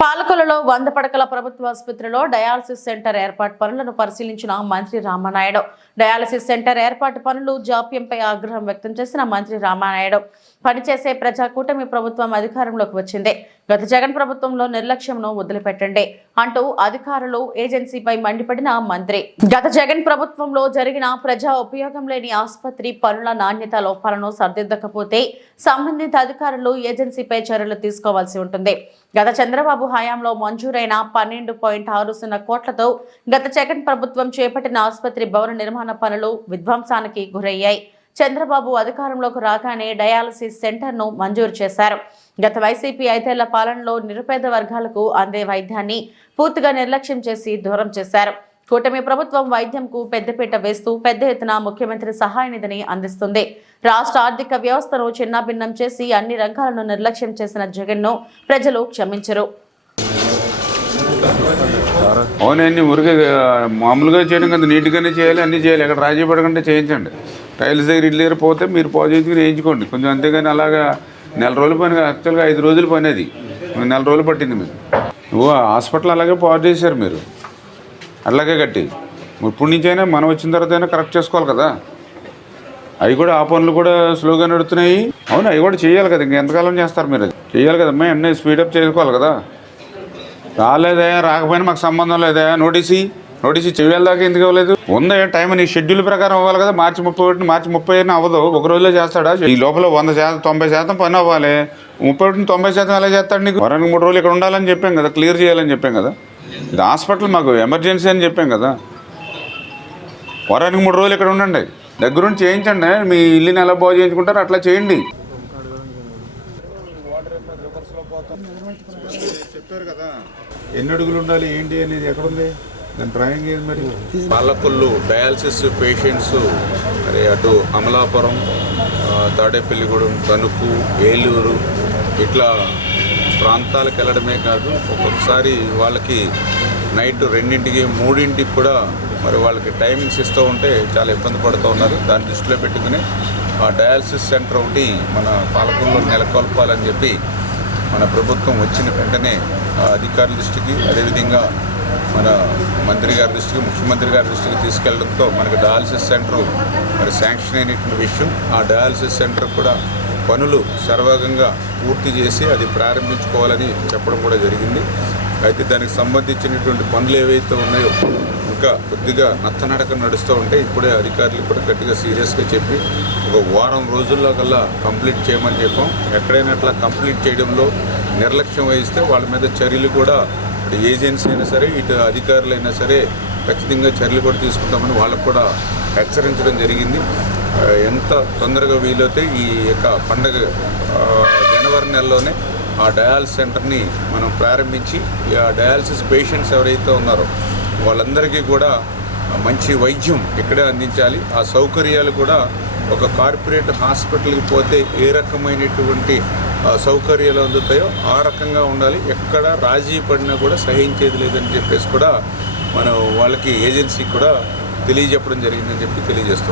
పాలకొల్లులో 100 పడకల ప్రభుత్వ ఆసుపత్రిలో డయాలసిస్ సెంటర్ ఏర్పాటు పనులను పరిశీలించిన మంత్రి రామానాయుడు. డయాలసిస్ సెంటర్ ఏర్పాటు పనులు జాప్యంపై ఆగ్రహం వ్యక్తం చేసిన మంత్రి రామానాయుడు, పనిచేసే ప్రజా కూటమి ప్రభుత్వం అధికారంలోకి వచ్చింది, గత జగన్ ప్రభుత్వంలో నిర్లక్ష్యంను వదిలిపెట్టండి అంటూ అధికారులు ఏజెన్సీపై మండిపడిన మంత్రి, గత జగన్ ప్రభుత్వంలో జరిగిన ప్రజా ఉపయోగం లేని ఆసుపత్రి పనుల నాణ్యత లోపాలను సరిదిద్దకపోతే సంబంధిత అధికారులు ఏజెన్సీపై చర్యలు తీసుకోవాల్సి ఉంటుంది. గత చంద్రబాబు హయాంలో మంజూరైన 12.60 కోట్లతో గత జగన్ ప్రభుత్వం చేపట్టిన ఆసుపత్రి భవన నిర్మాణ పనులు విధ్వంసానికి గురయ్యాయి. చంద్రబాబు అధికారంలోకి రాగానే డయాలసిస్ సెంటర్ను మంజూరు చేశారు. గత వైసీపీ 5 ఏళ్ల పాలనలో నిరుపేద వర్గాలకు అందే వైద్యాన్ని పూర్తిగా నిర్లక్ష్యం చేసి దూరం చేశారు. కూటమి ప్రభుత్వం వైద్యంకు పెద్దపీట వేస్తూ పెద్ద ఎత్తున ముఖ్యమంత్రి సహాయ నిధిని అందిస్తుంది. రాష్ట్ర ఆర్థిక వ్యవస్థను చిన్నాభిన్నం చేసి అన్ని రంగాలను నిర్లక్ష్యం చేసిన జగన్ను ప్రజలు క్షమించరు. అవునండి, ఊరికే మామూలుగా చేయడం కదా, నీట్గానే చేయాలి, అన్నీ చేయాలి. ఎక్కడ రాజీ పడకుండా చేయించండి. టైల్స్ దగ్గర ఇల్లు దగ్గర పోతే మీరు పాజిటివ్గా వేయించుకోండి కొంచెం, అంతేగాని అలాగా నెల రోజుల పని, యాక్చువల్గా 5 రోజుల పని అది, నెల రోజులు పట్టింది మీకు. హాస్పిటల్ అలాగే పాడు చేశారు మీరు, అలాగే కట్టి. ఇప్పుడు నుంచైనా మనం వచ్చిన తర్వాత అయినా కరెక్ట్ చేసుకోవాలి కదా. అవి కూడా, ఆ పనులు కూడా స్లోగా నడుస్తున్నాయి. అవును, అవి కూడా చేయాలి కదా, ఇంకెంతకాలం చేస్తారు మీరు? అది చేయాలి కదమ్మా, అన్నీ స్పీడప్ చేసుకోవాలి కదా. రాలేదా, రాకపోయినా మాకు సంబంధం లేదా, నోటీసీ చెయ్యాలి దాకా ఎందుకు ఇవ్వలేదు? ఉందా టైం? నీ షెడ్యూల్ ప్రకారం అవ్వాలి కదా. మార్చి 31, మార్చి 30 అవ్వదు, ఒక రోజులో చేస్తాడా? ఈ లోపల 100%, 90% పని అవ్వాలి. 31, 90% ఎలా చేస్తాడు? నీకు వారానికి 3 రోజులు ఇక్కడ ఉండాలని చెప్పాం కదా, క్లియర్ చేయాలని చెప్పాం కదా. ఇది హాస్పిటల్, మాకు ఎమర్జెన్సీ అని చెప్పాం కదా. వారానికి 3 రోజులు ఇక్కడ ఉండండి, దగ్గరుండి చేయించండి. మీ ఇల్లుని ఎలా బాగు చేయించుకుంటారో అట్లా చేయండి. చెప్పారు కదా ఎన్ని అడుగులు ఉండాలి ఏంటి అనేది, ఎక్కడుంది దాని డ్రాయింగ్ ఏది? మరి పాలకొల్లు డయాలసిస్ పేషెంట్స్ మరి అటు అమలాపురం, తాడేపల్లిగూడెం, తణుకు, ఏలూరు ఇట్లా ప్రాంతాలకు వెళ్ళడమే కాదు, ఒక్కొక్కసారి వాళ్ళకి నైట్ 2ంటికి 3ంటికి కూడా మరి వాళ్ళకి టైమింగ్స్ ఇస్తూ ఉంటే చాలా ఇబ్బంది పడుతూ ఉన్నారు. దాన్ని దృష్టిలో పెట్టుకుని ఆ డయాలసిస్ సెంటర్ ఒకటి మన పాలకొల్లులో నెలకొల్పాలని చెప్పి మన ప్రభుత్వం వచ్చిన వెంటనే అధికారుల దృష్టికి, అదేవిధంగా మన మంత్రి గారి దృష్టికి, ముఖ్యమంత్రి గారి దృష్టికి తీసుకెళ్లడంతో మనకి డయాలసిస్ సెంటర్ మరి శాంక్షన్ అయినటువంటి విషయం. ఆ డయాలసిస్ సెంటర్ కూడా పనులు సర్వగంగా పూర్తి చేసి అది ప్రారంభించుకోవాలని చెప్పడం కూడా జరిగింది. అయితే దానికి సంబంధించినటువంటి పనులు ఏవైతే ఉన్నాయో ఇంకా కొద్దిగా నత్తనడక నడుస్తూ ఉంటే ఇప్పుడే అధికారులు కూడా గట్టిగా సీరియస్గా చెప్పి ఒక వారం రోజుల్లో కల్లా కంప్లీట్ చేయమని చెప్పాం. ఎక్కడైనా అట్లా కంప్లీట్ చేయడంలో నిర్లక్ష్యం వహిస్తే వాళ్ళ మీద చర్యలు కూడా, ఇటు ఏజెన్సీ అయినా సరే, ఇటు అధికారులైనా సరే ఖచ్చితంగా చర్యలు కూడా తీసుకుంటామని వాళ్ళకు కూడా హెచ్చరించడం జరిగింది. ఎంత తొందరగా వీలైతే ఈ యొక్క పండగ జనవరి నెలలోనే ఆ డయాలసిస్ సెంటర్ని మనం ప్రారంభించి ఆ డయాలసిస్ పేషెంట్స్ ఎవరైతే ఉన్నారో వాళ్ళందరికీ కూడా మంచి వైద్యం ఇక్కడే అందించాలి. ఆ సౌకర్యాలు కూడా ఒక కార్పొరేట్ హాస్పిటల్కి పోతే ఏ రకమైనటువంటి సౌకర్యాలు అందుతాయో ఆ రకంగా ఉండాలి. ఎక్కడ రాజీ పడినా కూడా సహించేది లేదని చెప్పేసి కూడా మనం వాళ్ళకి ఏజెన్సీకి కూడా తెలియజెప్పడం జరిగిందని చెప్పి తెలియజేస్తాం.